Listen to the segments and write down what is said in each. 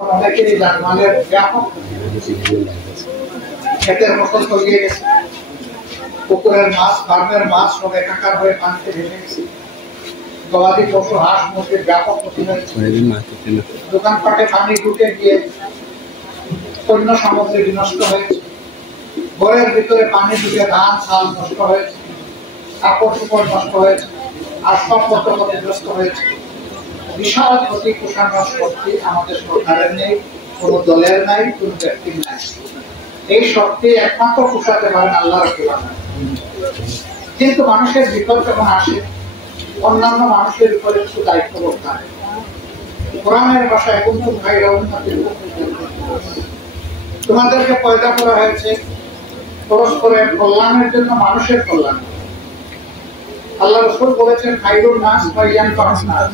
অনেকেরই জানমালের ব্যাপক ক্ষেতের মতন তলিয়ে গেছে, পুকুরের মাছ, ফার্মের মাছ সব একাকার হয়ে পানিতে ভেসে গেছে। গবাদি পশু, হাঁস মুরগির ব্যাপক ক্ষতি হয়েছে। দোকানপাটে পানি ঢুকে গিয়ে পণ্য সামগ্রী বিনষ্ট হয়েছে। ঘরের ভিতরে পানি ঢুকে ধান চাল নষ্ট হয়েছে, কাপড় চোপড় নষ্ট হয়েছে, আসবাবপত্র ক্ষতিগ্রস্ত হয়েছে। বিশাল ক্ষতি কুষানোর শক্তি আমাদের সরকারের নেই, কোন দলের নাই, কোন ব্যক্তির নাই। এই শক্তি একমাত্র কুষাতে পারেন আল্লাহ রাব্বুল আলামিন। কিন্তু মানুষের বিপদ যখন আসে, অন্যান্য মানুষের উপরে কিছু দায়িত্ব করতে হয়। কোরআনের ভাষায় কুনতুম খায়রা উম্মাতিন, তোমাদেরকে পয়দা করা হয়েছে পরস্পরের কল্যাণের জন্য, মানুষের কল্যাণ। আল্লাহ রাসূল বলেছেন খায়রুন নাস মাইয়ানফাউন নাস,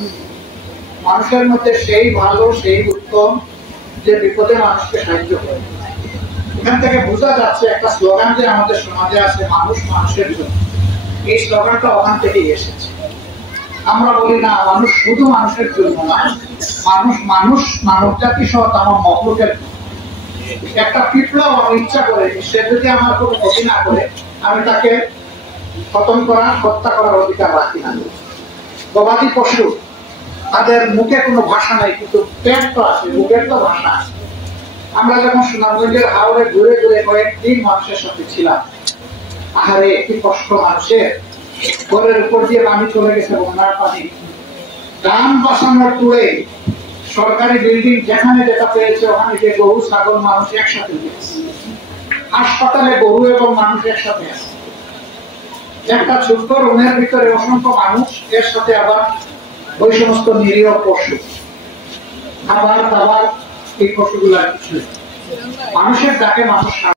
মানুষের মধ্যে সেই ভালো, সেই উত্তম যে বিপদে মানুষকে সাহায্য করে। এখান থেকে বোঝা যাচ্ছে একটা স্লোগান যে আমাদের সমাজে আছে, মানুষ মানুষের জন্য। এই স্লোগানটা ওখান থেকেই এসেছে। আমরা বলি না মানুষ শুধু মানুষের জন্য না, মানুষ মানব জাতি সহ আমার মখলুকের জন্য। একটা পিঁপড়াও আমি ইচ্ছা করে সে যদি আমার কোনো ক্ষতি না করে, আমি তাকে খতম করার, হত্যা করার অধিকার রাখি না। গবাদি পশু, তাদের মুখে কোনো ভাষা নাই, কিন্তু পেট তো আছে, মুখের তো ভাষা আছে। আমরা যখন সুনামগঞ্জের হাওড়ে ঘুরে ঘুরে কয়েকদিন মানুষের সাথে ছিলাম, আহারে কি কষ্ট মানুষের। ঘরের উপর দিয়ে পানি চলে গেছে, বন্যার পানি। গান বাসানোর তুলে সরকারি বিল্ডিং যেখানে যেটা পেয়েছে ওখানে যে গরু ছাগল মানুষ একসাথে গেছে। হাসপাতালে গরু এবং মানুষ একসাথে আছে। একটা ছোট্ট রুমের ভিতরে অসংখ্য মানুষ, এর সাথে আবার ওই সমস্ত নিরীহ পশু, খাবার দাবার, এই পশুগুলার কিছু মানুষের ডাকে মানুষ